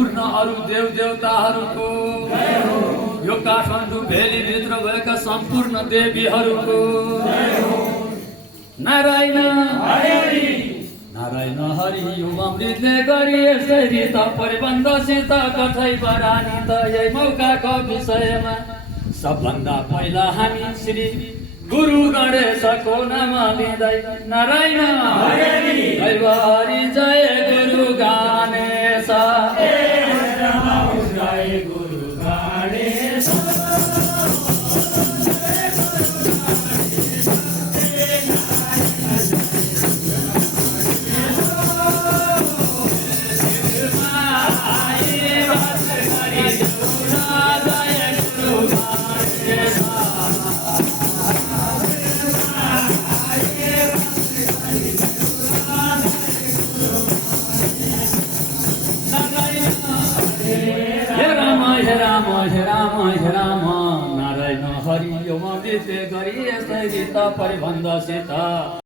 सम्पूर्ण अरू देव देवताहरूको, यो काठमाडौँ भेलीभित्र भएका सम्पूर्ण देवीहरूको नारायण नारायण हरि यो अमृतले गरी यसरी त परिबन्धसित कठै बरानी त यही मौकाको विषयमा सबभन्दा पहिला हामी श्री गुरु गणेशको नाम लिँदै नारायण दैव हरि जय गुरु गणेश जय गुरु गणेश हे राम नारायण हरि यो अमृतले गरी यसरी त परिबन्धसित